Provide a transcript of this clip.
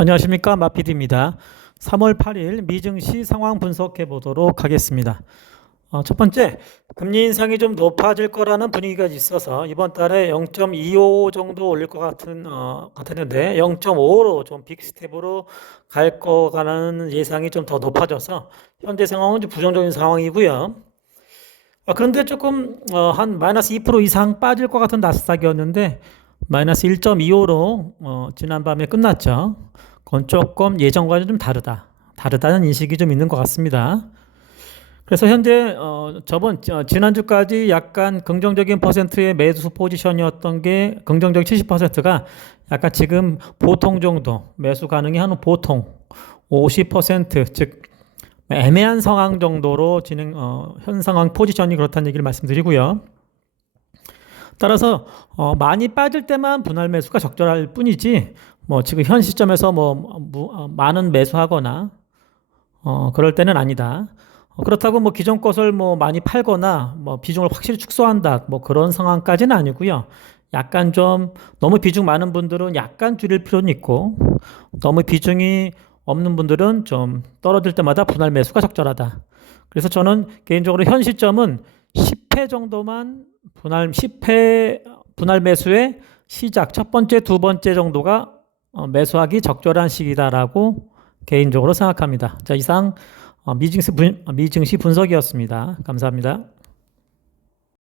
안녕하십니까 마피디입니다. 3월 8일 미증시 상황 분석해 보도록 하겠습니다. 어, 첫 번째, 금리 인상이 좀 높아질 거라는 분위기가 있어서 이번 달에 0.25 정도 올릴 것 같은 어, 같았는데 0.5로 좀 빅스텝으로 갈 거라는 예상이 좀 더 높아져서 현재 상황은 좀 부정적인 상황이고요. 아, 그런데 조금 어, 한 마이너스 2% 이상 빠질 것 같은 나스닥이었는데 마이너스 1.25로 어, 지난밤에 끝났죠. 그건 조금 예전과는 좀 다르다. 다르다는 인식이 좀 있는 것 같습니다. 그래서 현재 어, 저번 어, 지난주까지 약간 긍정적인 퍼센트의 매수 포지션이었던 게 긍정적 70%가 약간 지금 보통 정도 매수 가능이 하는 보통 50%즉 애매한 상황 정도로 진행 어, 현 상황 포지션이 그렇다는 얘기를 말씀드리고요. 따라서 어, 많이 빠질 때만 분할 매수가 적절할 뿐이지 뭐 지금 현 시점에서 뭐 무- 어, 많은 매수하거나 어, 그럴 때는 아니다. 어, 그렇다고 뭐 기존 것을 뭐 많이 팔거나 뭐 비중을 확실히 축소한다 뭐 그런 상황까지는 아니고요. 약간 좀 너무 비중 많은 분들은 약간 줄일 필요는 있고 너무 비중이 없는 분들은 좀 떨어질 때마다 분할 매수가 적절하다. 그래서 저는 개인적으로 현 시점은 10회 정도만 분할 10회 분할 매수의 시작 첫 번째 두 번째 정도가 어, 매수하기 적절한 시기다라고 개인적으로 생각합니다. 자 이상 어, 미증시 분, 미증시 분석이었습니다. 감사합니다.